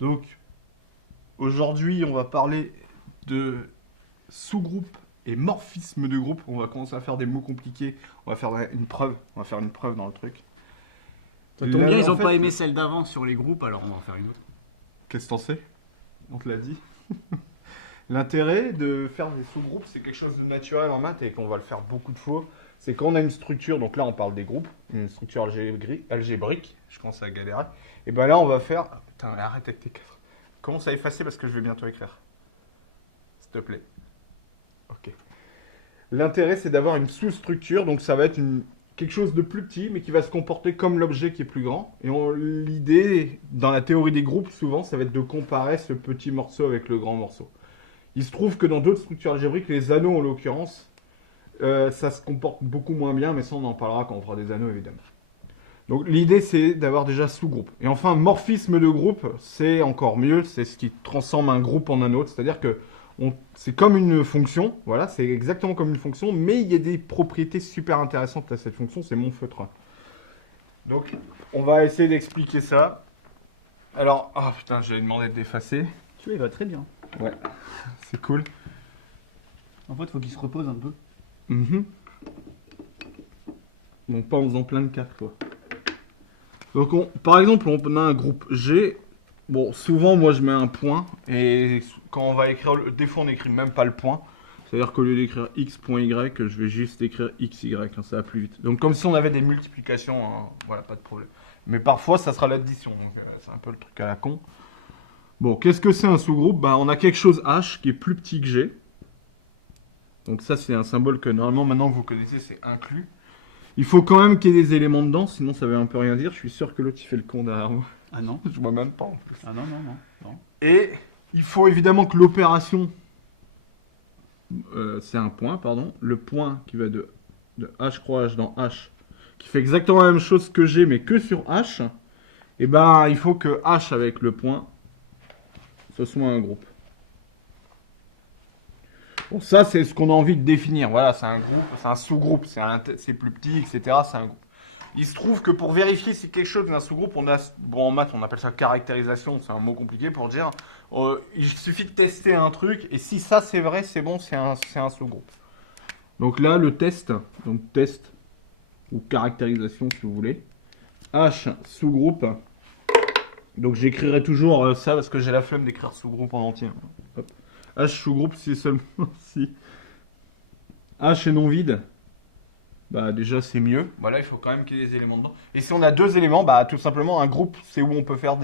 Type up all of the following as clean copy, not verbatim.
Donc, aujourd'hui, on va parler de sous-groupe et morphisme de groupe. On va commencer à faire des mots compliqués. On va faire une preuve. On va faire une preuve dans le truc. Ça tombe bien, ils En ont fait, pas aimé celle d'avant sur les groupes, alors on va en faire une autre. qu'est-ce que t'en sais? On te l'a dit. L'intérêt de faire des sous-groupes, c'est quelque chose de naturel en maths et qu'on va le faire beaucoup de fois. C'est quand on a une structure, donc là on parle des groupes, une structure algébrique, je commence à galérer. Et ben là on va faire. Ah, putain, arrête avec tes quatre. Commence à effacer parce que je vais bientôt écrire. S'il te plaît. Ok. L'intérêt c'est d'avoir une sous-structure, donc ça va être quelque chose de plus petit mais qui va se comporter comme l'objet qui est plus grand. Et l'idée, dans la théorie des groupes, souvent, ça va être de comparer ce petit morceau avec le grand morceau. Il se trouve que dans d'autres structures algébriques, les anneaux en l'occurrence, ça se comporte beaucoup moins bien, mais ça on en parlera quand on fera des anneaux évidemment. Donc l'idée c'est d'avoir déjà sous-groupe. Et enfin, morphisme de groupe, c'est encore mieux, c'est ce qui transforme un groupe en un autre, c'est-à-dire que c'est comme une fonction, voilà, c'est exactement comme une fonction, mais il y a des propriétés super intéressantes à cette fonction, c'est mon feutre. Donc on va essayer d'expliquer ça. Alors, ah putain, j'ai demandé d'effacer. Tu vois, il va très bien. Ouais, c'est cool. En fait, faut qu'il se repose un peu. Mhm. Donc pas en faisant plein de cartes quoi. Donc par exemple on a un groupe G. Bon souvent moi je mets un point et quand on va écrire, des fois on n'écrit même pas le point. C'est-à-dire qu'au lieu d'écrire x.y, je vais juste écrire xy, hein, ça va plus vite. Donc comme si on avait des multiplications, hein, voilà, pas de problème. Mais parfois ça sera l'addition, donc c'est un peu le truc à la con. Bon, qu'est-ce que c'est un sous-groupe? Bah on a quelque chose H qui est plus petit que G. Donc ça c'est un symbole que normalement maintenant vous connaissez, c'est inclus. Il faut quand même qu'il y ait des éléments dedans, sinon ça veut un peu rien dire. Je suis sûr que l'autre il fait le con derrière moi. Ah non. Je vois même pas en plus. Ah non, non, non. non. Et il faut évidemment que l'opération, c'est un point, pardon. Le point qui va de H croix H dans H, qui fait exactement la même chose que G, mais que sur H. Et ben il faut que H avec le point, ce soit un groupe. Bon, ça c'est ce qu'on a envie de définir. Voilà, c'est un groupe, c'est un sous-groupe, c'est plus petit, etc. C'est un groupe. Il se trouve que pour vérifier si quelque chose est un sous-groupe, on a, bon en maths on appelle ça caractérisation, c'est un mot compliqué pour dire, il suffit de tester un truc, et si ça c'est vrai, c'est bon, c'est un sous-groupe. Donc là le test, donc test, ou caractérisation si vous voulez, H sous-groupe, donc j'écrirai toujours ça parce que j'ai la flemme d'écrire sous-groupe en entier. Hop. H sous-groupe si seulement si H est non vide. Bah déjà c'est mieux. Voilà, il faut quand même qu'il y ait des éléments dedans. Et si on a deux éléments, bah tout simplement un groupe, c'est où on peut faire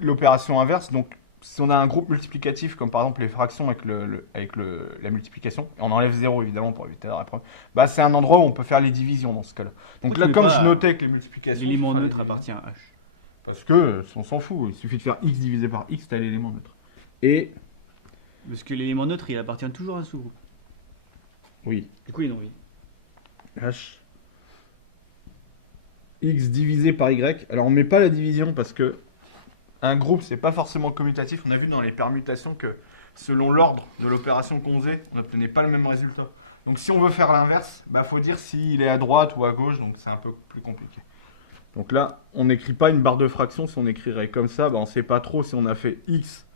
l'opération inverse. Donc si on a un groupe multiplicatif, comme par exemple les fractions avec la multiplication, et on enlève 0 évidemment pour éviter la preuve, bah c'est un endroit où on peut faire les divisions dans ce cas-là. Donc là, comme je notais que les multiplications... L'élément il faut faire neutre les appartient divisions. à H. Parce que on s'en fout, il suffit de faire x divisé par x, t'as l'élément neutre. Et Parce que l'élément neutre, il appartient toujours à un sous-groupe. oui, Du coup, il est non vide. H x divisé par y. Alors on met pas la division parce que un groupe c'est pas forcément commutatif. On a vu dans les permutations que selon l'ordre de l'opération qu'on faisait, on n'obtenait pas le même résultat. Donc si on veut faire l'inverse, bah faut dire s'il est à droite ou à gauche, donc c'est un peu plus compliqué. Donc là, on n'écrit pas une barre de fraction. Si on écrirait comme ça, bah on sait pas trop si on a fait x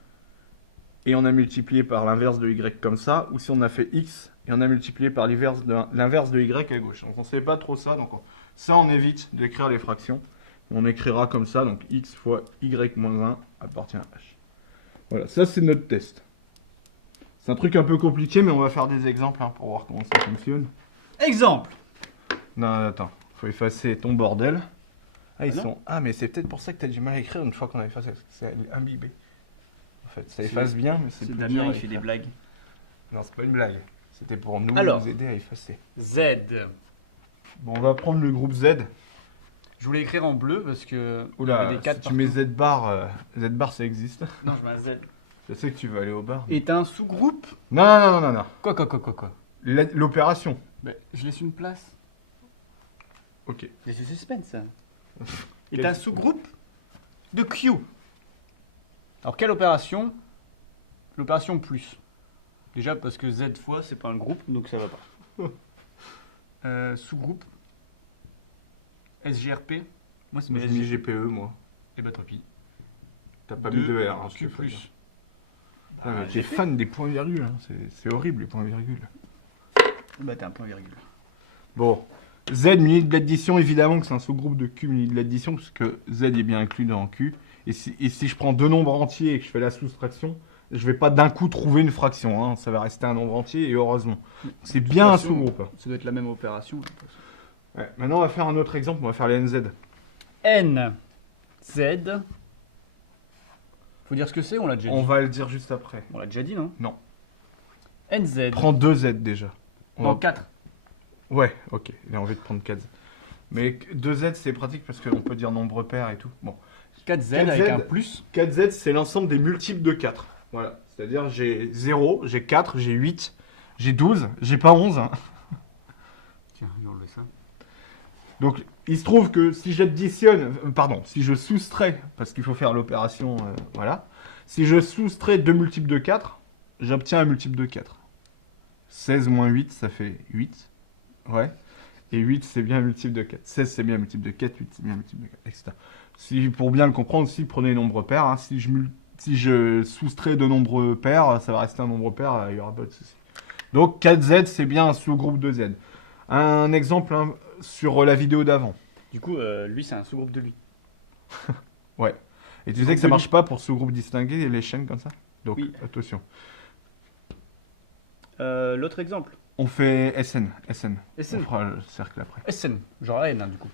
et on a multiplié par l'inverse de y comme ça, ou si on a fait x et on a multiplié par l'inverse de y à gauche. Donc on ne sait pas trop ça, donc ça on évite d'écrire les fractions. On écrira comme ça, donc x fois y moins 1 appartient à h. Voilà, ça c'est notre test. C'est un truc un peu compliqué, mais on va faire des exemples hein, pour voir comment ça fonctionne. Exemple. Non, attends, faut effacer ton bordel. Ah, ils non. sont... Ah, mais c'est peut-être pour ça que t'as du mal à écrire une fois qu'on a effacé, parce que c'est imbibé. En fait, ça C'est- efface bien, mais c'est C'est plus Damien, dur à il fait des écrire. blagues. Non, c'est pas une blague. C'était pour nous, Alors. nous aider à effacer. Z. Bon, on va prendre le groupe Z. Je voulais écrire en bleu parce que. il y Oula, avait des 4 si tu mets Z bar, Z bar ça existe. Non, je mets un Z. Je sais que tu veux aller au bar. Est un sous-groupe. Non, non, non, non, non. Quoi. L'opération. Je laisse une place. Ok. C'est du suspense, ça. Est Quel un sous-groupe de Q. Alors, quelle opération? L'opération plus. Déjà parce que Z fois, c'est pas un groupe, donc ça va pas. Sous-groupe. SGRP. Moi, c'est Moi, mes j'ai mis SGRP. GPE, moi. Et bah, tant pis. T'as pas mis de R. Hein, Q plus. Ah, mais t'es fan des points-virgules. Hein. C'est horrible, les points-virgules. Bah, t'es un point-virgule. Bon. Z muni de l'addition, évidemment que c'est un sous-groupe de Q muni de l'addition, puisque Z est bien inclus dans Q. Et si je prends deux nombres entiers et que je fais la soustraction, je vais pas d'un coup trouver une fraction. Hein. Ça va rester un nombre entier, et heureusement. C'est bien un sous-groupe. Ça doit être la même opération. Ouais. Maintenant, on va faire un autre exemple. On va faire les NZ. N, Z. Faut dire ce que c'est, on l'a déjà dit. On va le dire juste après. On l'a déjà dit, non? Non. NZ. Prends 2 Z déjà. Non, 4. Ouais, ok. Il a envie de prendre 4 Z. Mais 2 Z, c'est pratique parce qu'on peut dire nombre pair et tout. Bon. 4Z 4Z, avec un plus. 4 Z, c'est l'ensemble des multiples de 4. Voilà. C'est-à-dire, j'ai 0, j'ai 4, j'ai 8, j'ai 12, j'ai pas 11. Hein. Tiens, on enlever ça. Donc, il se trouve que si j'additionne, si je soustrais, parce qu'il faut faire l'opération, voilà. Si je soustrais deux multiples de 4, j'obtiens un multiple de 4. 16 moins 8, ça fait 8. Ouais. Et 8, c'est bien un multiple de 4. 16, c'est bien un multiple de 4. 8, c'est bien un multiple de 4, etc. Si, pour bien le comprendre, si prenez les nombres pairs, hein, si je soustrais deux nombres pairs, ça va rester un nombre pair, il n'y aura pas de souci. Donc 4Z, c'est bien un sous-groupe de Z. Un exemple hein, sur la vidéo d'avant. Du coup, lui, c'est un sous-groupe de lui. Ouais. Et tu sais que ça marche pas pour sous-groupe distingué, les chaînes comme ça? Donc, oui. Attention. L'autre exemple. On fait SN. SN. On fera le cercle après. SN, genre N, hein, du coup.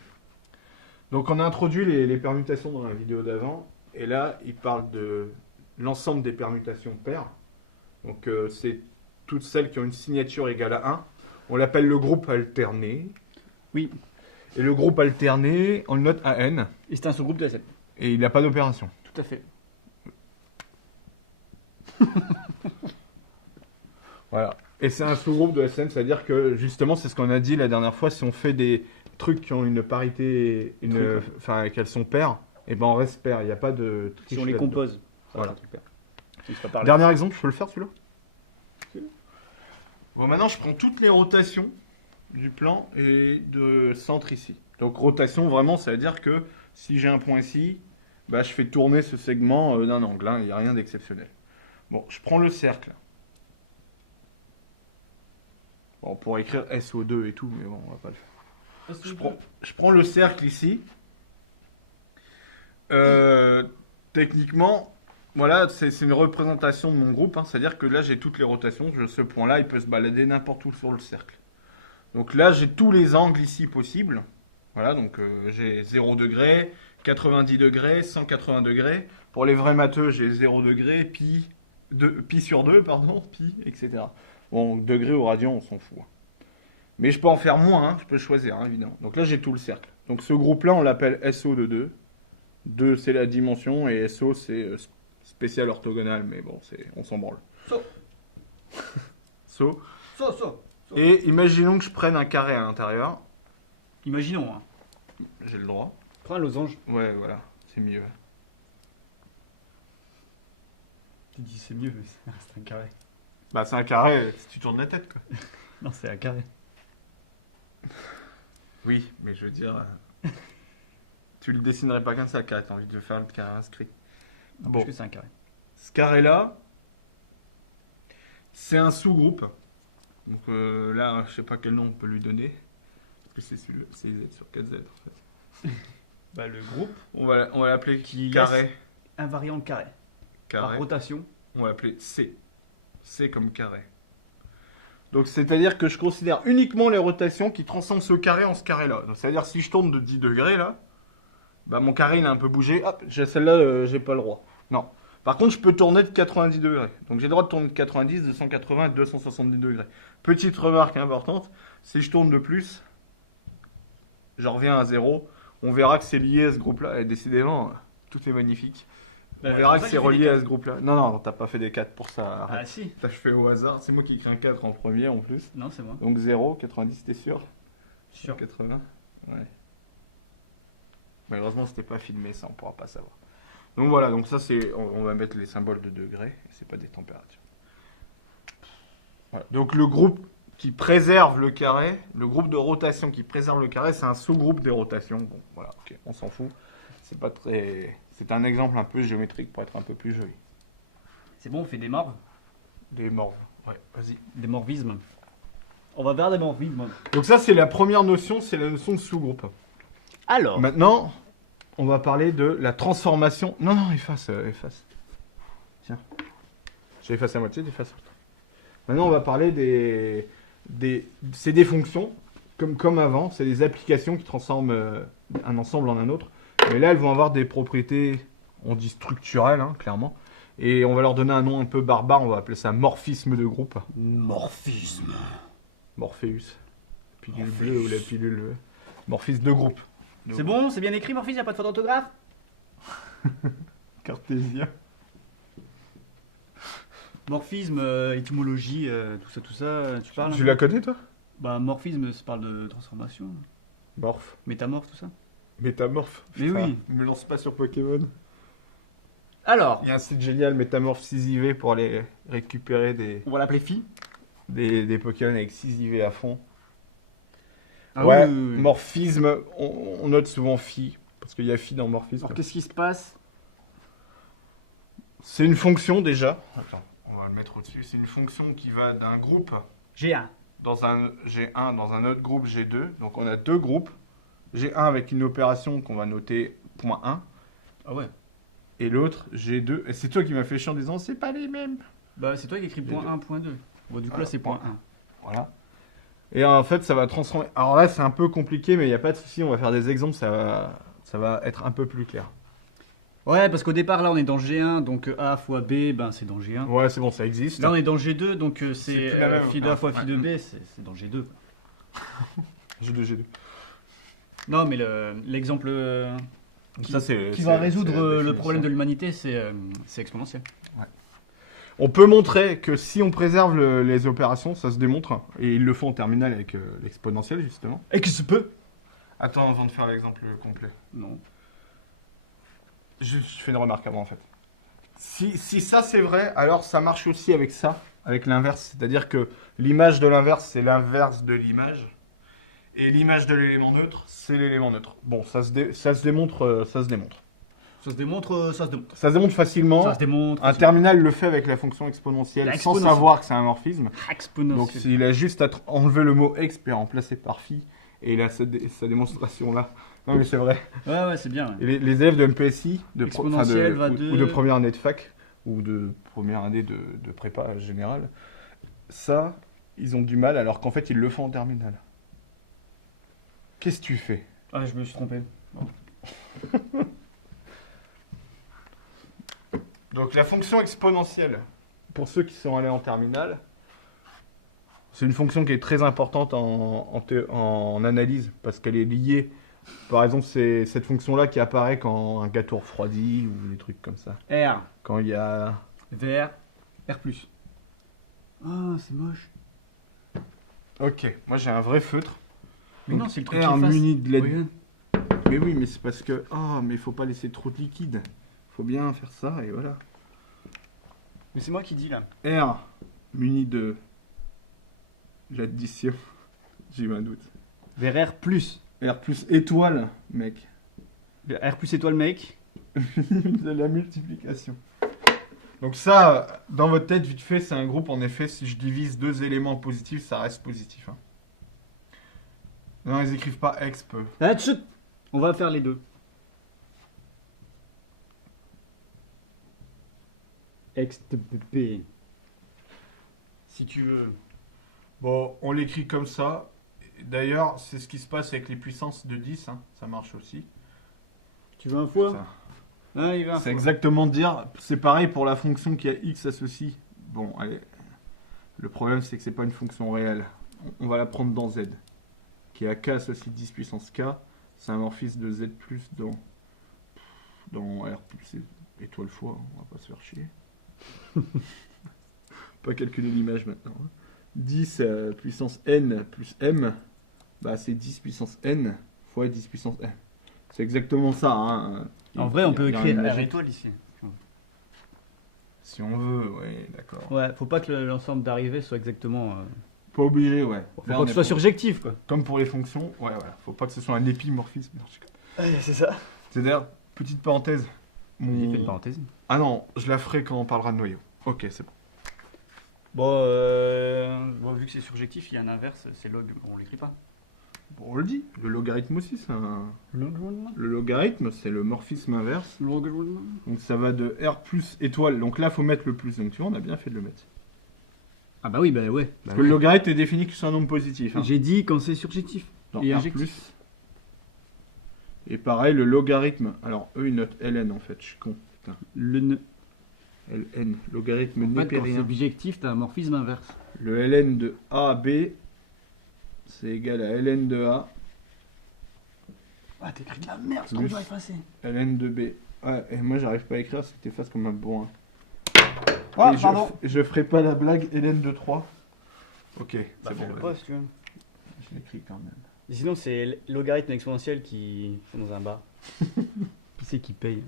Donc, on a introduit les permutations dans la vidéo d'avant. Et là, il parle de l'ensemble des permutations paires. Donc, c'est toutes celles qui ont une signature égale à 1. On l'appelle le groupe alterné. Oui. Et le groupe alterné, on le note à N. Et c'est un sous-groupe de SN. Et il n'a pas d'opération. Tout à fait. Voilà. Et c'est un sous-groupe de SN, c'est-à-dire que justement, c'est ce qu'on a dit la dernière fois, si on fait des trucs qui ont une parité, enfin qu'elles sont paires, et ben on reste paires, il n'y a pas de triche. Si on les compose. Voilà. Voilà. Dernier exemple, je peux le faire celui-là? Bon, maintenant je prends toutes les rotations du plan et de centre ici. Donc rotation, vraiment, ça veut dire que si j'ai un point ici, bah, je fais tourner ce segment d'un angle, hein, il n'y a rien d'exceptionnel. Bon, je prends le cercle. Bon, on pourrait écrire SO2 et tout, mais bon, on va pas le faire. Je prends le cercle ici. Techniquement, voilà, c'est une représentation de mon groupe. Hein, c'est-à-dire que là, j'ai toutes les rotations. Ce point-là, il peut se balader n'importe où sur le cercle. Donc là, j'ai tous les angles ici possibles. Voilà, donc j'ai 0 degré, 90 degrés, 180 degrés. Pour les vrais matheux, j'ai 0 degré, pi sur 2, pardon, pi, etc. Bon, degré au radian, on s'en fout. Mais je peux en faire moins, hein, je peux choisir, hein, évidemment. Donc là, j'ai tout le cercle. Donc ce groupe-là, on l'appelle SO de 2. 2, c'est la dimension, et SO, c'est spécial orthogonal, mais bon, on s'en branle. So. Et imaginons que je prenne un carré à l'intérieur. Imaginons. Hein. J'ai le droit. Prends un losange. Ouais, voilà, c'est mieux. Tu dis c'est mieux, mais c'est un carré. Bah, c'est un carré si tu tournes la tête, quoi. Non, c'est un carré. Oui, mais je veux dire... tu le dessinerais pas comme ça, le carré. T'as envie de faire le carré inscrit. Non, bon. Parce que c'est un carré. Ce carré-là, c'est un sous-groupe. Donc là, je sais pas quel nom on peut lui donner. Parce que c'est Z sur 4Z, en fait. Bah, le groupe... On va l'appeler carré. Invariant de carré. Par rotation. On va l'appeler C. C comme carré. Donc, c'est-à-dire que je considère uniquement les rotations qui transforment ce carré en ce carré-là. Donc, c'est-à-dire si je tourne de 10 degrés, là, bah, mon carré, il a un peu bougé. Hop, celle-là, j'ai pas le droit. Non. Par contre, je peux tourner de 90 degrés. Donc, j'ai le droit de tourner de 90, de 180 et de 270 degrés. Petite remarque importante, si je tourne de plus, j'en reviens à 0. On verra que c'est lié à ce groupe-là. Et décidément, tout est magnifique. On verra que c'est relié à ce groupe-là. Non, t'as pas fait des 4 pour ça. Ah si. T'as fait au hasard. C'est moi qui écris un 4 en premier en plus. Non, c'est moi. Donc 0, 90, t'es sûr? Sûr. 80. Ouais. Malheureusement, c'était pas filmé, ça on pourra pas savoir. Donc voilà, donc ça c'est, on va mettre les symboles de degrés, c'est pas des températures. Voilà. Donc le groupe qui préserve le carré, le groupe de rotation qui préserve le carré, c'est un sous-groupe des rotations. Bon, voilà, ok, on s'en fout. C'est pas très C'est un exemple un peu géométrique pour être un peu plus joli. C'est bon, on fait des morves. Des morves. Ouais, vas-y. Des morphismes. On va vers des morphismes. Donc ça, c'est la première notion, c'est la notion de sous-groupe. Alors. Maintenant, on va parler de la transformation. Non, non, efface. Tiens. J'ai effacé à moitié, efface. Maintenant, on va parler c'est des fonctions, comme avant, c'est des applications qui transforment un ensemble en un autre. Mais là, elles vont avoir des propriétés, on dit structurelles, hein, clairement. Et on va leur donner un nom un peu barbare, on va appeler ça morphisme de groupe. Morphisme. Morpheus. Pilule bleue ou la pilule... Morphisme de groupe. C'est bon, c'est bien écrit, Morpheus, y a pas de faute d'orthographe? Cartésien. Morphisme, étymologie, tout ça, tu parles? Tu la connais, toi? Bah, morphisme, ça parle de transformation. Morph. Métamorphe, tout ça. Métamorphe. Mais Putain, oui. me lance pas sur Pokémon. Alors, Il y a un site génial, Métamorphe 6IV, pour aller récupérer on va l'appeler Phi. des Pokémon avec 6IV à fond. Ah ouais, oui, oui, oui. morphisme, on note souvent Phi, parce qu'il y a Phi dans morphisme. Alors, qu'est-ce qui se passe? C'est une fonction déjà. Attends, on va le mettre au-dessus. C'est une fonction qui va d'un groupe G1. dans un G1, dans un autre groupe G2. Donc on a deux groupes. G1 avec une opération qu'on va noter .1. Ah ouais. Et l'autre G2. Et c'est toi qui m'as fait chier en disant c'est pas les mêmes. Bah, c'est toi qui écris Les point deux. 1, point 2. Bon, du coup, là, c'est point 1. Voilà. Et en fait, ça va transformer. Alors là, c'est un peu compliqué, mais il n'y a pas de souci. On va faire des exemples. Ça va être un peu plus clair. Ouais, parce qu'au départ, là, on est dans G1, donc A fois B, ben, c'est dans G1. Ouais, c'est bon, ça existe. Là, on est dans G2, donc C'est c'est plus la même, phi de A fois phi de ouais. B, c'est dans G2. G2, G2. Non, mais l'exemple Ça, c'est, qui c'est- va c'est résoudre la le définition. problème de l'humanité, c'est exponentiel. On peut montrer que si on préserve les opérations, ça se démontre. Et ils le font en terminale avec l'exponentielle, justement. Et que se peut? Attends, avant de faire l'exemple complet. Non. Je fais une remarque avant, en fait. Si ça, c'est vrai, alors ça marche aussi avec ça, avec l'inverse. C'est-à-dire que l'image de l'inverse, c'est l'inverse de l'image. Et l'image de l'élément neutre, c'est l'élément neutre. Bon, ça se démontre, ça se démontre. Ça se démontre, ça se démontre. Ça se démontre facilement. Ça se démontre. Un terminal le fait avec la fonction exponentielle sans L'exponentielle. savoir que c'est un morphisme. Donc Exponentiel. il a juste à enlever le mot exp et remplacer par phi. Et il a sa démonstration-là. Non mais c'est vrai. Ouais, c'est bien. Et les élèves de MPSI, Exponentielle va de- ou de première année de fac, ou de première année de prépa générale, ça, ils ont du mal alors qu'en fait ils le font en terminale. Qu'est-ce que tu fais? Ah, je me suis trompé. Donc la fonction exponentielle, pour ceux qui sont allés en terminale, c'est une fonction qui est très importante en analyse parce qu'elle est liée. Par exemple, c'est cette fonction-là qui apparaît quand un gâteau refroidit ou des trucs comme ça. R, Quand il y a... VR, R+. Ah, c'est moche. Ok, moi j'ai un vrai feutre. Mais Donc, non, c'est le truc R qui efface. muni de LED. Regarde. Mais oui, mais c'est parce que... Ah, mais il faut pas laisser trop de liquide. Faut bien faire ça et voilà. Mais c'est moi qui dis là. R muni de l'addition. J'ai eu un doute. Vers R+. R plus étoile, mec. R plus étoile, mec. De la multiplication. Donc ça, dans votre tête, vite fait, c'est un groupe. En effet, si je divise deux éléments positifs, ça reste positif. Hein. Non, ils écrivent pas exp. Ah, tchut. On va faire les deux. XTP. Si tu veux. Bon, on l'écrit comme ça. D'ailleurs, c'est ce qui se passe avec les puissances de 10. Hein. Ça marche aussi. Tu veux un fois? Ça. Ah, il va un C'est fois. exactement dire. C'est pareil pour la fonction qui a x associé. Bon, allez. Le problème, c'est que c'est pas une fonction réelle. On va la prendre dans z. Qui a k associé 10 puissance k. C'est un morphisme de z plus dans r plus étoile fois. On va pas se faire chier. Pas calculer l'image maintenant. hein. 10 puissance n plus m. Bah, c'est 10 puissance n fois 10 puissance m. C'est exactement ça. Hein. En vrai, on peut Il y a écrire une R logique. étoile ici. Si on veut, ouais, d'accord. Ouais, faut pas que l'ensemble d'arrivée soit exactement. Pas obligé, ouais. Faut Là, pas on que ce est soit pour- surjectif, quoi. Comme pour les fonctions, ouais, voilà. Faut pas que ce soit un épimorphisme. Non, je déconne. Ouais, c'est ça. C'est d'ailleurs, petite parenthèse, J'ai fait une parenthèse. Ah non, je la ferai quand on parlera de noyau. Ok, c'est bon. Bon, vu que c'est surjectif, il y a un inverse, c'est log, on l'écrit pas. Bon, on le dit. Le logarithme aussi, c'est un... Logarithm. Le logarithme, c'est le morphisme inverse. Logarithm. Donc ça va de R plus étoile. Donc là, faut mettre le plus. Donc tu vois, on a bien fait de le mettre. Ah bah oui, bah ouais. Parce que le logarithme est défini que c'est un nombre positif. Hein. J'ai dit quand c'est surjectif. Dans Et R+. injectif. Et pareil, le logarithme. Alors, eux, ils notent ln en fait. Je suis con. Putain. Le ln. Logarithme En fait, quand c'est népérien. bijectif, t'as un morphisme inverse. Le ln de A à B, c'est égal à ln de A, Ah, t'écris de la merde, ce qu'on doit effacer. ln de B. Ouais, et moi, j'arrive pas à écrire, c'est que t'effaces comme un bourrin. Ah, Et pardon. je ferai pas la blague ln de 3. Ok, Bah, c'est bon. fais-le vas-y. pas, si tu veux. Je l'écris quand même. Et sinon, c'est logarithme exponentiel qui sont dans un bar. Qui c'est qui paye?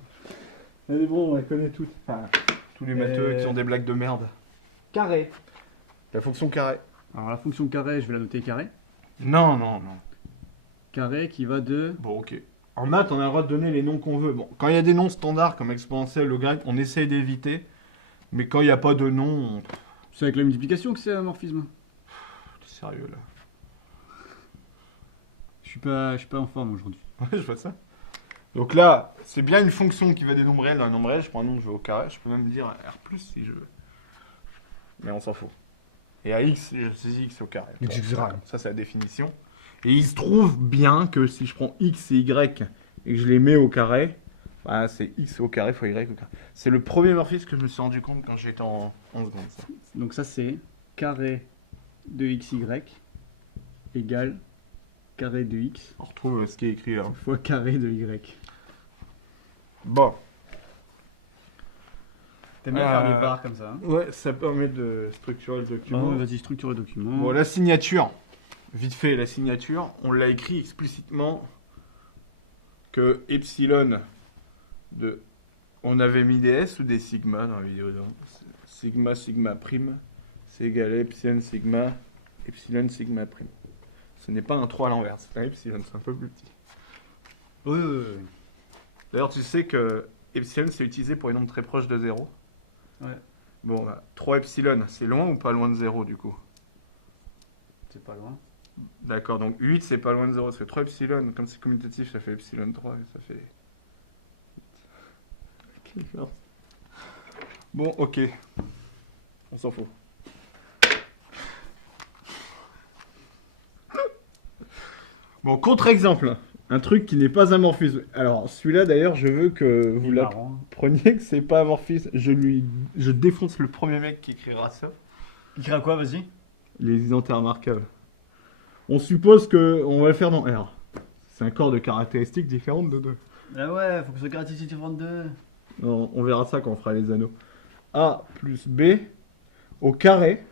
Mais bon, on la connaît toutes. Enfin, tous les matheux qui ont des blagues de merde. Carré. La fonction carré. Alors la fonction carré, je vais la noter carré. Non, non, non. Carré qui va de... Bon, ok. En maths, on a le droit de donner les noms qu'on veut. Bon, quand il y a des noms standards comme exponentiel, logarithme, on essaye d'éviter. Mais quand il n'y a pas de nom, C'est avec la multiplication que c'est un morphisme. T'es sérieux là. Je suis pas en forme aujourd'hui. Ouais, je vois ça. Donc là, c'est bien une fonction qui va des nombres réels dans un nombre réel. Je prends un nombre, je vais au carré. Je peux même dire R+, si je veux. Mais on s'en fout. Et à x, je saisis x au carré. X, Voilà. Ça, c'est la définition. Et il se trouve bien que si je prends x et y et que je les mets au carré, bah, c'est x au carré fois y au carré. C'est le premier morphisme que je me suis rendu compte quand j'étais en seconde. Ça. Donc ça c'est carré de xy égale carré de x On retrouve ce qui est écrit là. fois carré de y. Bon. T'aimes bien faire des barres comme ça, hein? Ouais, ça permet de structurer le document. Vas-y, structure le document. Bon, la signature. Vite fait, la signature, on l'a écrit explicitement que epsilon de... On avait mis des S ou des sigma dans la vidéo d'avant. Sigma, sigma prime, c'est égal à epsilon, sigma prime. Ce n'est pas un 3 à l'envers, c'est un epsilon, c'est un peu plus petit. Oui. D'ailleurs, tu sais que epsilon, c'est utilisé pour les nombres très proches de 0. Ouais. Bon, bah, 3 epsilon, c'est loin ou pas loin de 0 du coup? C'est pas loin. D'accord, donc 8 c'est pas loin de 0, parce que 3 epsilon, comme c'est commutatif, ça fait epsilon 3 et ça fait 8. Quelle merde. Bon, ok. On s'en fout. Bon, contre-exemple. Un truc qui n'est pas un morphisme. Alors, celui-là d'ailleurs, je veux que vous l'appreniez que c'est pas un morphisme. Je défonce le premier mec qui écrira ça. Il écrira quoi, vas-y? Les identaires remarquables. On suppose que on va le faire dans R. C'est un corps de caractéristiques différentes de 2. Ah ouais, faut que ce soit caractéristique différente de... On verra ça quand on fera les anneaux. A plus B au carré,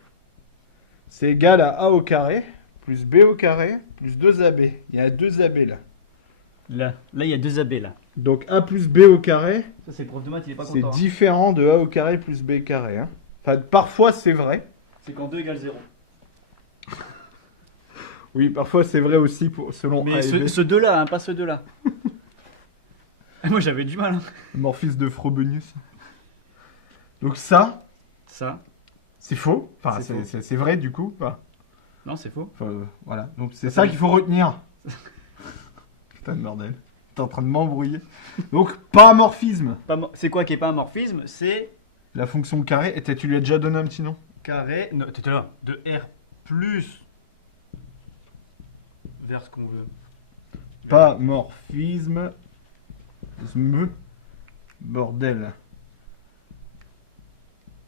c'est égal à A au carré plus B au carré plus 2AB. Il y a 2AB là. Là, il y a deux AB là. Donc A plus B au carré, Ça c'est le prof de maths, il est pas c'est content. Hein. différent de A au carré plus B carré. Hein. Enfin, parfois c'est vrai. C'est quand 2 égale 0. Oui, parfois c'est vrai aussi selon A Mais et B. ce deux-là, hein, pas ce deux-là. Moi j'avais du mal. Hein. Morphisme de Frobenius. Donc ça, Ça. c'est faux. Enfin, C'est faux. c'est vrai du coup. Enfin, Non, c'est faux. voilà. Donc c'est ça qu'il faut retenir. Putain de bordel. T'es en train de m'embrouiller. Donc, pas un morphisme. C'est quoi qui est pas un morphisme? C'est La fonction carré, et tu lui as déjà donné un petit nom? carré. Non, t'étais là. De R plus vers ce qu'on veut. Pas morphisme. Bordel.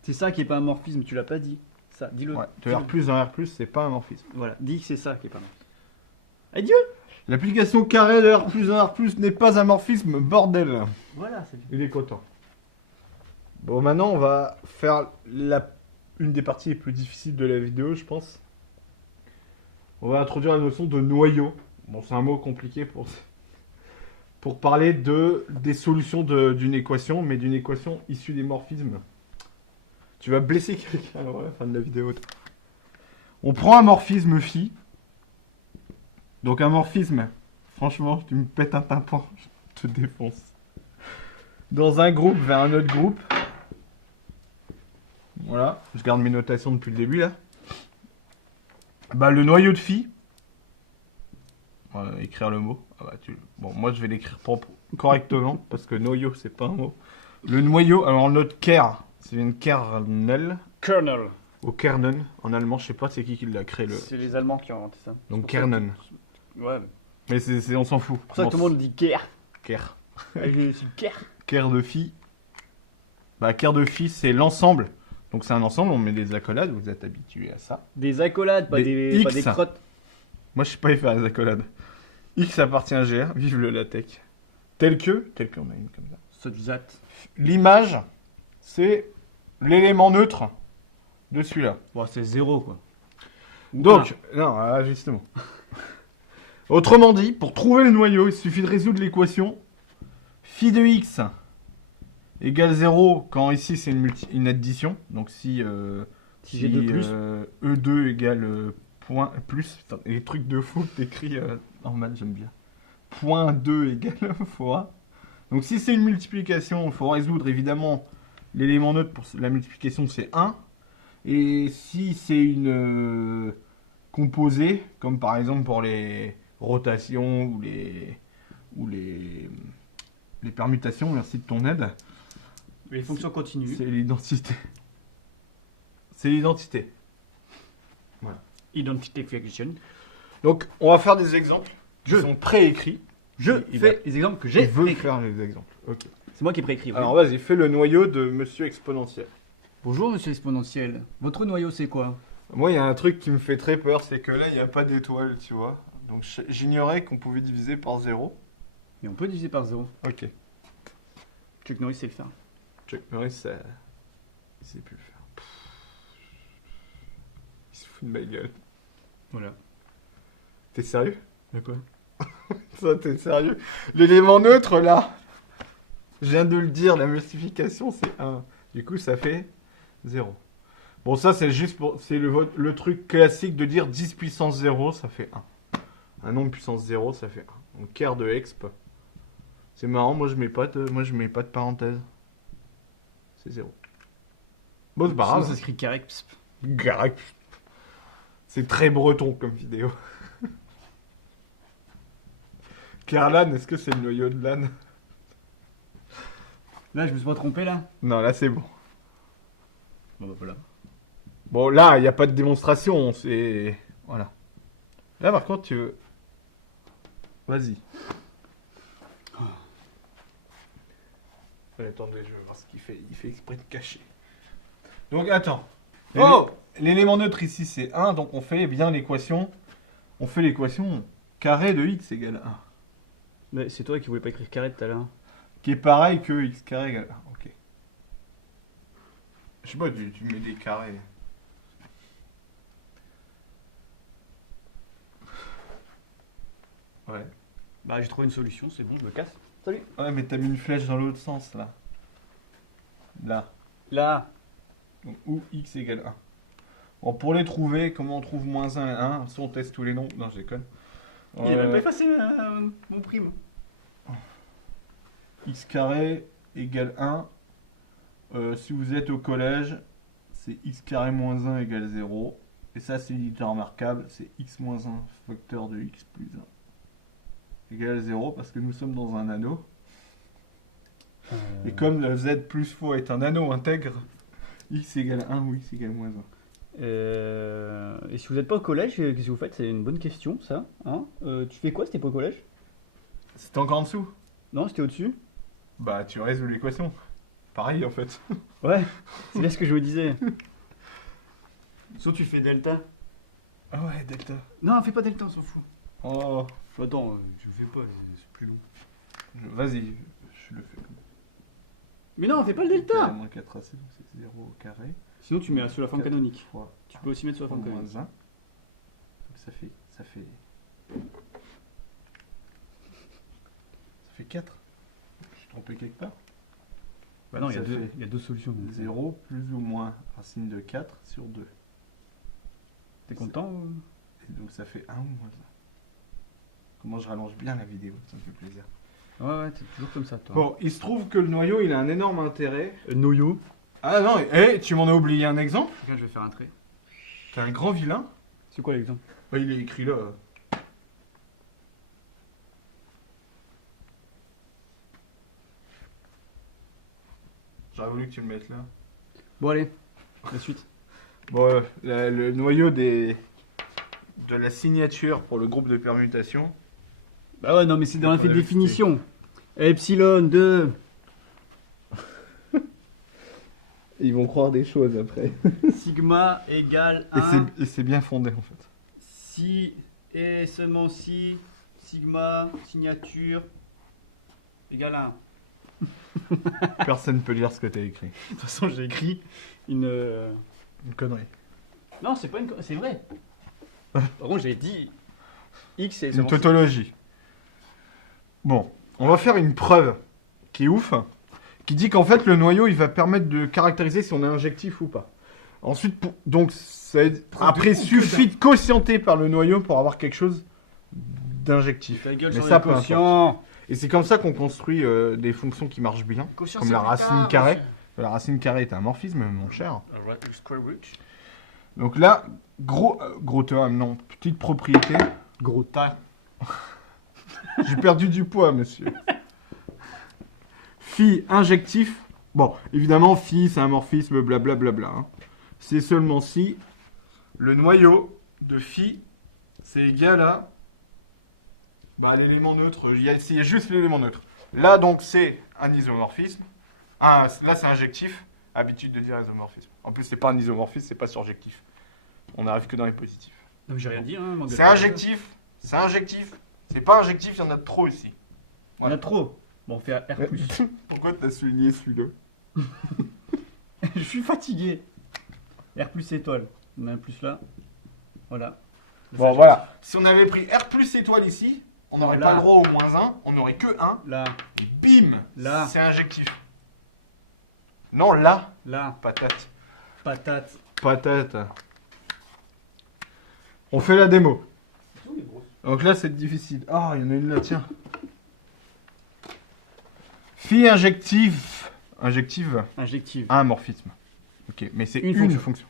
C'est ça qui est pas un morphisme, tu l'as pas dit. Ça, dis-le. Ouais, de R plus dans R plus, c'est pas un morphisme. Voilà, dis que c'est ça qui est pas un morphisme. Adieu. L'application carré de R plus dans R plus n'est pas un morphisme, bordel. Voilà, c'est Il est content. Bon, maintenant, on va faire une des parties les plus difficiles de la vidéo, je pense. On va introduire la notion de noyau. Bon, c'est un mot compliqué pour parler des solutions d'une équation, mais d'une équation issue des morphismes. Tu vas blesser quelqu'un à la fin de la vidéo. On prend un morphisme phi. Donc un morphisme, franchement, tu me pètes un tympan, je te défonce. dans un groupe vers un autre groupe. Voilà, je garde mes notations depuis le début là. Bah le noyau de phi. Voilà, écrire le mot. Ah bah, bon, moi je vais l'écrire correctement parce que noyau c'est pas un mot. Le noyau, alors notre ker, c'est une kernel. Kernel. Au Kernen, en allemand, je sais pas c'est qui l'a créé le. C'est les Allemands qui ont inventé ça. Donc Kernen. Ouais. Mais on s'en fout. C'est pour ça que tout le monde dit Ker. Ker. C'est Ker. Ker de phi. Bah ker de phi c'est l'ensemble. Donc c'est un ensemble, on met des accolades, vous êtes habitués à ça. Des accolades, pas Des pas X. des crottes. Moi je sais pas y faire les accolades. X appartient à GR, vive le latex. Tel que on a une comme ça. Such L'image, c'est l'élément neutre de celui-là. Bon, c'est 0 quoi. Donc, non, justement. Autrement dit, pour trouver le noyau, il suffit de résoudre l'équation phi de x égale 0 quand ici c'est une addition. Donc si j'ai 2 plus. E2 égale point plus, putain, les trucs de fou que t'écris en maths, j'aime bien. Point 2 égale fois. Donc si c'est une multiplication, il faut résoudre évidemment l'élément neutre pour la multiplication, c'est 1. Et si c'est une composée, comme par exemple pour les rotations ou les permutations, merci de ton aide. Les fonctions continues. C'est l'identité. C'est l'identité. Voilà. Identification. Donc on va faire des exemples qui sont préécrits. Je fais les exemples que j'ai écrits. Faire les exemples. Ok. C'est moi qui ai préécrit. Alors vas-y, fais le noyau de Monsieur Exponentiel. Bonjour Monsieur Exponentiel. Votre noyau c'est quoi? Moi, il y a un truc qui me fait très peur, c'est que là, il n'y a pas d'étoile, tu vois. Donc j'ignorais qu'on pouvait diviser par 0. Mais on peut diviser par 0. Ok. Chuck Norris sait le faire. Chuck Norris, ça... il sait plus le faire. Il se fout de ma gueule. Voilà. T'es sérieux? De quoi? Ça, t'es sérieux? L'élément neutre, là, je viens de le dire, la multiplication, c'est 1. Du coup, ça fait 0. Bon, ça, c'est juste pour... C'est le truc classique de dire 10 puissance 0, ça fait 1. Un nombre puissance 0, ça fait 1. Donc, quart de exp. C'est marrant, moi, je mets pas de parenthèse. C'est 0. Bon, c'est pas grave. Ça s'écrit carré. Garac. C'est très breton comme vidéo. Carlan, est-ce que c'est le noyau de l'âne? Là, je me suis pas trompé là. Non, là, c'est bon. Bon, bah voilà. Bon, là, il n'y a pas de démonstration, c'est... Voilà. Là, par contre, tu veux... Vas-y. Attendez, je vais voir ce qu'il fait. Il fait exprès de cacher. Donc, attends. Oh! L'élément neutre ici, c'est 1, donc on fait bien l'équation... On fait l'équation carré de x égale 1. Mais c'est toi qui voulais pas écrire carré tout à l'heure. Qui est pareil que x carré égale 1. Ok. Je sais pas, tu mets des carrés... Ouais. Bah j'ai trouvé une solution, c'est bon, je me casse. Salut. Ouais, mais t'as mis une flèche dans l'autre sens, là. Là. Là. Donc, où x égale 1. Bon, pour les trouver, comment on trouve moins 1 et 1? Si on teste tous les nombres. Non, je déconne. Il a même pas effacé mon prime. X carré égale 1. Si vous êtes au collège, c'est x carré moins 1 égale 0. Et ça, c'est une unité remarquable. C'est x moins 1 facteur de x plus 1 égale 0 parce que nous sommes dans un anneau. Et comme le z plus fois est un anneau intègre, x égale 1 ou x égale moins 1. Et si vous n'êtes pas au collège, qu'est-ce que vous faites? C'est une bonne question, ça. Hein tu fais quoi si t'es pas au collège? C'était encore en dessous? Non, c'était au-dessus. Bah, tu résous l'équation. Pareil, en fait. Ouais, c'est bien ce que je vous disais. Sauf tu fais delta. Ah ouais, delta. Non, fais pas delta, on s'en fout. Oh. Attends, je le fais pas, c'est plus long. Vas-y, je le fais. Mais non, fais pas le delta. Moins 4ac, donc c'est 0 au carré. Sinon tu mets sur la forme canonique. Fois Tu peux aussi mettre sur la forme moins canonique. 1. Donc ça fait 4. Je suis trompé quelque part. Bah non, Ça il y a deux solutions. 0 plus ou moins racine de 4 sur 2. T'es content ou... Et donc ça fait 1 ou moins 1. Comment je rallonge bien la vidéo, ça me fait plaisir. Ouais, t'es toujours comme ça, toi. Bon, il se trouve que le noyau, il a un énorme intérêt. Noyau. Ah non, tu m'en as oublié un exemple. Regarde, je vais faire un trait. T'es un grand vilain. C'est quoi l'exemple? Bah, il est écrit là. J'aurais voulu que tu le mettes là. Bon, allez, la suite. Bon, le noyau de la signature pour le groupe de permutation. Bah ouais, non, mais c'est dans la Ouais, définition. Epsilon 2. Ils vont croire des choses après. Sigma égale 1. Et c'est bien fondé en fait. Si et seulement si sigma signature égale 1. Personne ne peut lire ce que t'as écrit. De toute façon, j'ai écrit une. Une connerie. Non, c'est pas une. C'est vrai. Par contre, j'ai dit X et Une seulement tautologie. Bon, on va faire une preuve qui est ouf, qui dit qu'en fait le noyau il va permettre de caractériser si on est injectif ou pas. Ensuite, donc après suffit de quotienter par le noyau pour avoir quelque chose d'injectif. Ta gueule Mais sur ça, les peu importe. quotients. Et c'est comme ça qu'on construit des fonctions qui marchent bien, Quotient, comme c'est la plus racine tard, carrée. monsieur. La racine carrée est un morphisme, mon cher. Alright, le square root. Donc là, gros théorème, non, petite propriété. Gros tas. J'ai perdu du poids, monsieur. Phi injectif. Bon, évidemment, phi, c'est un morphisme, blablabla. Hein. C'est seulement si le noyau de phi, c'est égal à l'élément neutre. Il y a juste l'élément neutre. Là, donc, c'est un isomorphisme. Là, c'est injectif. Habitude de dire isomorphisme. En plus, c'est pas un isomorphisme, c'est pas surjectif. On n'arrive que dans les positifs. Non, mais j'ai rien dit, hein. C'est injectif. C'est injectif. C'est pas injectif, il y en a trop ici. On a trop. Bon, on fait R+. Pourquoi t'as souligné celui-là? Je suis fatigué. R plus étoile. On a un plus là. Voilà. Bon, voilà. Si on avait pris R plus étoile ici, on n'aurait Là. pas le droit au moins 1, on n'aurait que 1. Là, Et bim, Là. c'est injectif. Non, là, là, patate. patate. Patate. On fait la démo. Donc là, c'est difficile. Ah, il y en a une là, tiens. Phi injective. Injective. Injective. Un morphisme. Ok, mais c'est Une une fonction.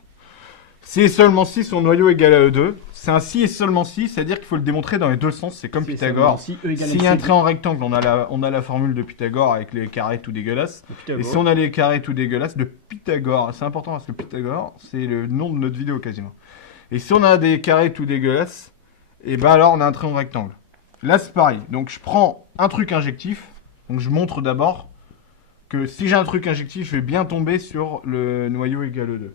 Si et seulement si son noyau égale à E2, c'est un si et seulement si, c'est-à-dire qu'il faut le démontrer dans les deux sens, c'est comme Si et Pythagore. seulement si E égale S'il y a un MC. trait en rectangle, on a la formule de Pythagore avec les carrés tout dégueulasses. Pythagore. Et si on a les carrés tout dégueulasses, de Pythagore, c'est important parce que Pythagore, c'est le nom de notre vidéo quasiment. Et si on a des carrés tout dégueulasses, et ben alors on a un trait en rectangle. Là c'est pareil, donc je prends un truc injectif, donc je montre d'abord que si j'ai un truc injectif, je vais bien tomber sur le noyau égal E2.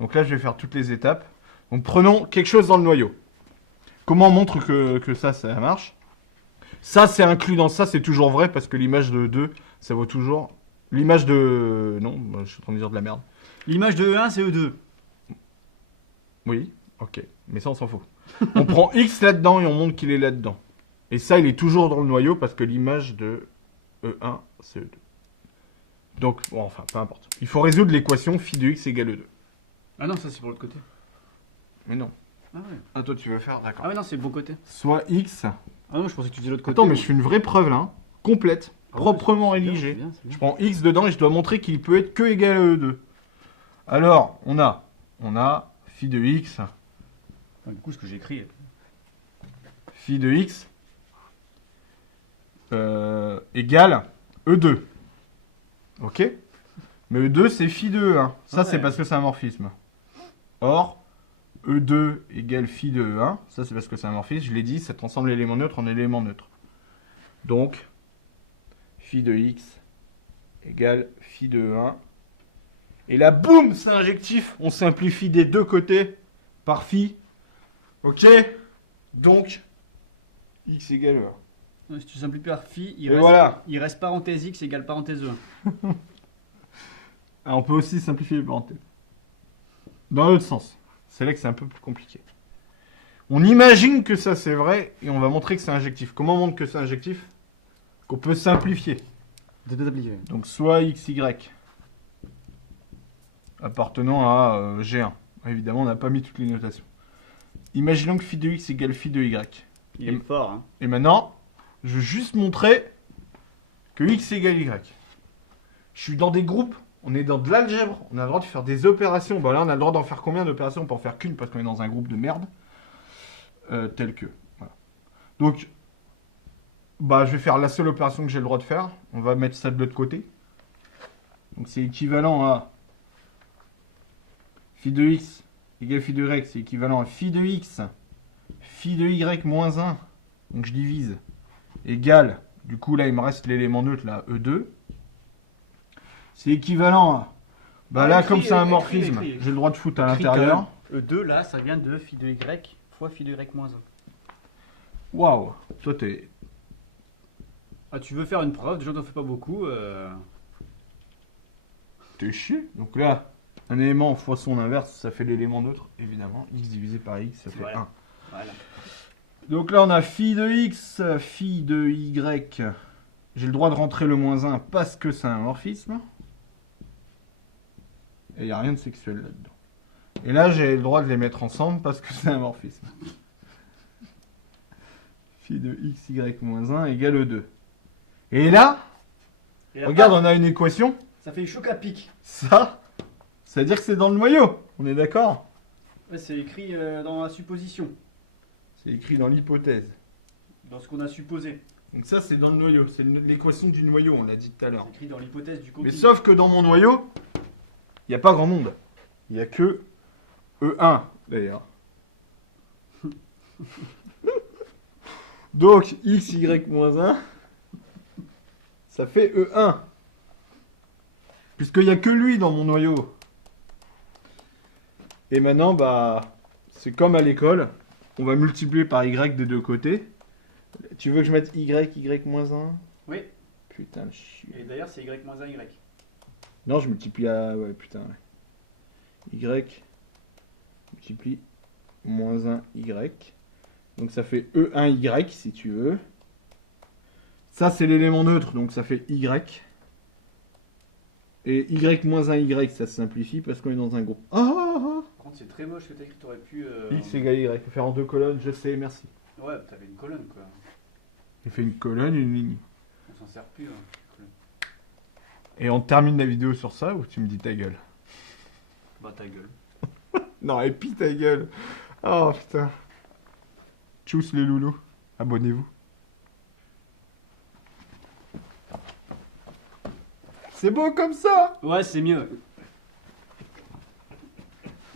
Donc là je vais faire toutes les étapes. Donc prenons quelque chose dans le noyau. Comment on montre que ça marche? Ça c'est inclus dans ça, c'est toujours vrai parce que l'image de 2, ça vaut toujours... L'image de... Non, je suis en train de dire de la merde. L'image de E1, c'est E2. Oui, ok, mais ça on s'en fout. On prend X là-dedans et on montre qu'il est là-dedans. Et ça, il est toujours dans le noyau parce que l'image de E1, c'est E2. Donc, bon, enfin, peu importe. Il faut résoudre l'équation phi de X égale E2. Ah non, ça c'est pour l'autre côté. Mais non. Ah ouais. Ah, toi, tu veux faire, d'accord. Ah ouais, non, c'est le bon côté. Soit X... Ah non, je pensais que tu disais l'autre côté. Attends, mais je fais une vraie preuve là, hein, complète, Ah ouais, proprement c'est bien, rédigée. c'est bien, c'est bien. Je prends X dedans et je dois montrer qu'il peut être que égal à E2. Alors, on a phi de X... Ah, du coup, ce que j'ai écrit. Phi de X égale E2. Ok? Mais E2 c'est phi de E1. Ça Ouais. c'est parce que c'est un morphisme. Or, E2 égale phi de E1. Ça c'est parce que c'est un morphisme. Je l'ai dit, ça transforme l'élément neutre en élément neutre. Donc, phi de X égale phi de E1. Et là, boum, c'est injectif. On simplifie des deux côtés par phi. Ok? Donc, X égale E1. Si tu simplifies par phi, Et voilà. il reste parenthèse X égale parenthèse E1. Ah, on peut aussi simplifier les parenthèses. Dans l'autre sens. C'est là que c'est un peu plus compliqué. On imagine que ça c'est vrai et on va montrer que c'est injectif. Comment on montre que c'est injectif? Qu'on peut simplifier. Donc soit XY appartenant à G1. Évidemment, on n'a pas mis toutes les notations. Imaginons que phi de X égale phi de Y. Il est fort, hein. Et maintenant, je veux juste montrer que x égale y. Je suis dans des groupes, on est dans de l'algèbre, on a le droit de faire des opérations. Bah là, on a le droit d'en faire combien d'opérations? On peut en faire qu'une parce qu'on est dans un groupe de merde. Tel que. Voilà. Donc, bah, je vais faire la seule opération que j'ai le droit de faire. On va mettre ça de l'autre côté. Donc, c'est équivalent à phi de x égale phi de y. C'est équivalent à phi de x, phi de y moins 1. Donc, je divise. Égale. Du coup, là, il me reste l'élément neutre, là, E2. C'est équivalent à... Bah là, comme c'est un morphisme, j'ai le droit de foutre à l'intérieur. E2, là, ça vient de phi de y fois phi de y moins 1. Waouh. Toi, t'es... Ah, tu veux faire une preuve, déjà, t'en fais pas beaucoup. T'es chier. Donc là, un élément fois son inverse, ça fait l'élément neutre, évidemment. X divisé par x, ça fait Voilà. 1. Voilà. Donc là, on a phi de x, phi de y. J'ai le droit de rentrer le moins 1 parce que c'est un morphisme. Et il n'y a rien de sexuel là-dedans. Et là, j'ai le droit de les mettre ensemble parce que c'est un morphisme. Phi de x, y moins 1 égale 2. Et là, Et regarde, on a une équation. Ça fait choc à pic. Ça veut dire que c'est dans le noyau. On est d'accord? Ouais, c'est écrit dans la supposition. C'est écrit dans l'hypothèse. Dans ce qu'on a supposé. Donc ça, c'est dans le noyau. C'est l'équation du noyau, on l'a dit tout à l'heure. C'est écrit dans l'hypothèse du Mais copier. sauf que dans mon noyau, il n'y a pas grand monde. Il n'y a que E1, d'ailleurs. Donc, x, y moins 1, ça fait E1. Puisqu'il n'y a que lui dans mon noyau. Et maintenant, bah, c'est comme à l'école. On va multiplier par y des deux côtés. Tu veux que je mette y, moins 1? Oui. Putain, je suis... Et d'ailleurs, c'est y moins 1 y. Non, je multiplie à... Ouais, putain, ouais. Y multiplie moins 1 Y. Donc ça fait E1Y si tu veux. Ça c'est l'élément neutre, donc ça fait Y. Et Y moins 1 Y, ça se simplifie parce qu'on est dans un groupe. Par contre, c'est très moche que t'as écrit, t'aurais pu... X égale Y, faut faire en deux colonnes, je sais, merci. Ouais, t'avais une colonne, quoi. J'ai fait une colonne, une ligne. On s'en sert plus, hein. Et on termine la vidéo sur ça ou tu me dis ta gueule? Bah, ta gueule. Non, et puis ta gueule. Oh putain. Tchuss les loulous. Abonnez-vous. C'est beau comme ça. Ouais, c'est mieux.